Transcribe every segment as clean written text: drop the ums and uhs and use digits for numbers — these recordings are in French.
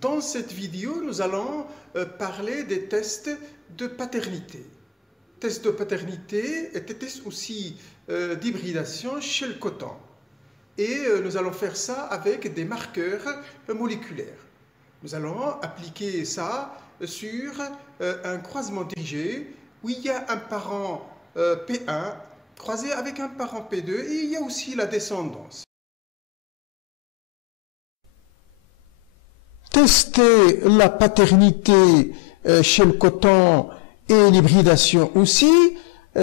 Dans cette vidéo, nous allons parler des tests de paternité. Tests de paternité et des tests aussi d'hybridation chez le coton. Et nous allons faire ça avec des marqueurs moléculaires. Nous allons appliquer ça sur un croisement dirigé où il y a un parent P1 croisé avec un parent P2 et il y a aussi la descendance. Tester la paternité chez le coton et l'hybridation aussi,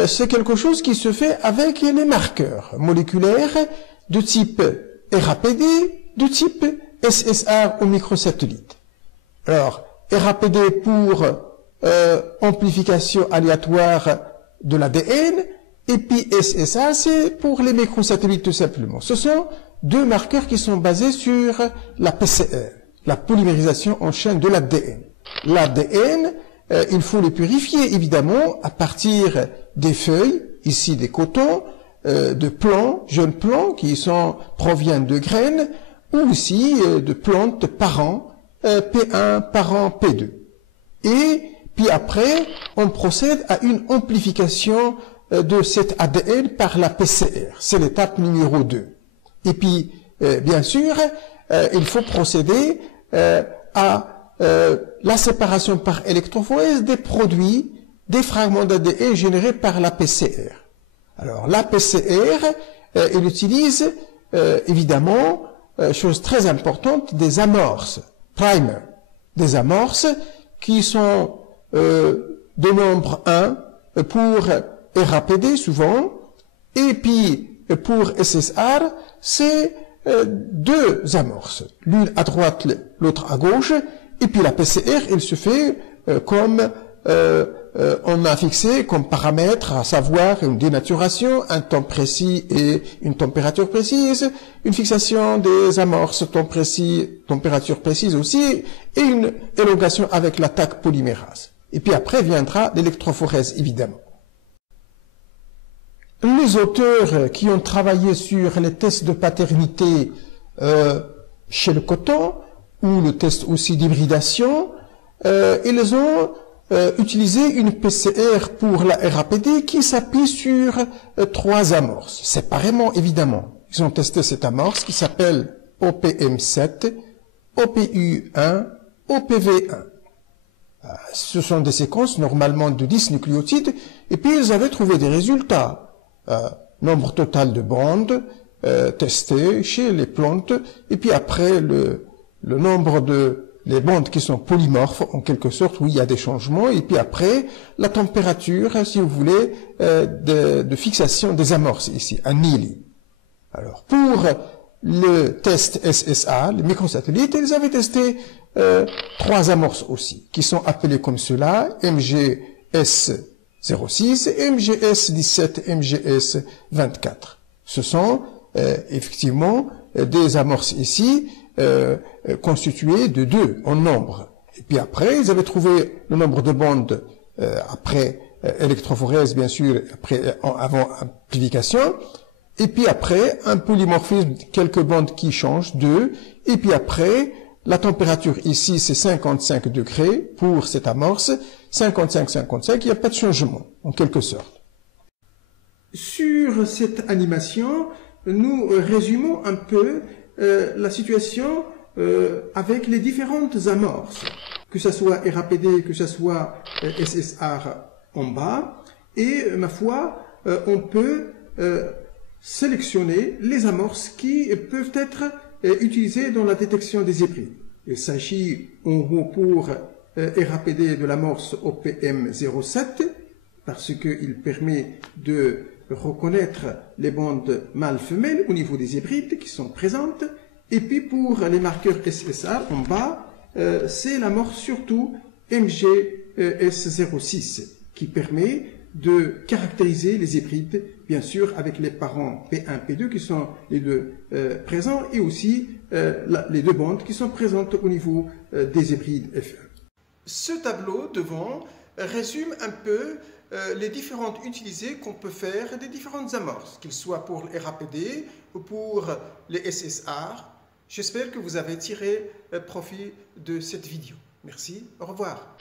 c'est quelque chose qui se fait avec les marqueurs moléculaires de type RAPD, de type SSR ou microsatellite. Alors, RAPD pour amplification aléatoire de l'ADN, et puis SSR, c'est pour les microsatellites tout simplement. Ce sont deux marqueurs qui sont basés sur la PCR, la polymérisation en chaîne de l'ADN. L'ADN, il faut le purifier évidemment à partir des feuilles, ici des cotons, de plants, jeunes plants qui proviennent de graines, ou aussi de plantes parents, P1, parent P2. Et puis après, on procède à une amplification de cet ADN par la PCR. C'est l'étape numéro 2. Et puis, bien sûr, il faut procéder à la séparation par électrophorèse des produits, des fragments d'ADN générés par la PCR. Alors, la PCR, elle utilise évidemment, chose très importante, des amorces, primer, des amorces qui sont de nombre 1 pour RAPD souvent, et puis pour SSR, c'est deux amorces, l'une à droite, l'autre à gauche, et puis la PCR, elle se fait comme on a fixé comme paramètre, à savoir une dénaturation, un temps précis et une température précise, une fixation des amorces, temps précis, température précise aussi, et une élongation avec l'attaque polymérase. Et puis après viendra l'électrophorèse, évidemment. Les auteurs qui ont travaillé sur les tests de paternité chez le coton, ou le test aussi d'hybridation, ils ont utilisé une PCR pour la RAPD qui s'appuie sur trois amorces, séparément évidemment. Ils ont testé cette amorce qui s'appelle OPM7, OPU1, OPV1. Ce sont des séquences normalement de 10 nucléotides, et puis ils avaient trouvé des résultats. Nombre total de bandes testées chez les plantes, et puis après le nombre de les bandes qui sont polymorphes, en quelque sorte, où il y a des changements, et puis après, la température, si vous voulez, de fixation des amorces ici, à Neely. Alors, pour le test SSA, les microsatellites, ils avaient testé trois amorces aussi, qui sont appelées comme cela, MGS06, MGS17, MGS24. Ce sont effectivement des amorces ici, constitué de deux en nombre. Et puis après, ils avaient trouvé le nombre de bandes après électrophorèse, bien sûr, avant amplification. Et puis après, un polymorphisme, quelques bandes qui changent, 2. Et puis après, la température ici, c'est 55 degrés pour cette amorce. 55-55, il n'y a pas de changement, en quelque sorte. Sur cette animation, nous résumons un peu la situation avec les différentes amorces, que ce soit RAPD, que ce soit SSR en bas, et ma foi, on peut sélectionner les amorces qui peuvent être utilisées dans la détection des hybrides. Il s'agit en haut pour RAPD de l'amorce OPM07, parce qu'il permet de reconnaître les bandes mâles-femelles au niveau des hybrides qui sont présentes. Et puis pour les marqueurs SSR en bas, c'est l'amorce surtout MGS06 qui permet de caractériser les hybrides, bien sûr avec les parents P1, P2 qui sont les deux présents, et aussi les deux bandes qui sont présentes au niveau des hybrides F1. Ce tableau devant résume un peu les différentes utilisées qu'on peut faire des différentes amorces, qu'ils soient pour les RAPD ou pour les SSR, J'espère que vous avez tiré profit de cette vidéo. Merci, au revoir.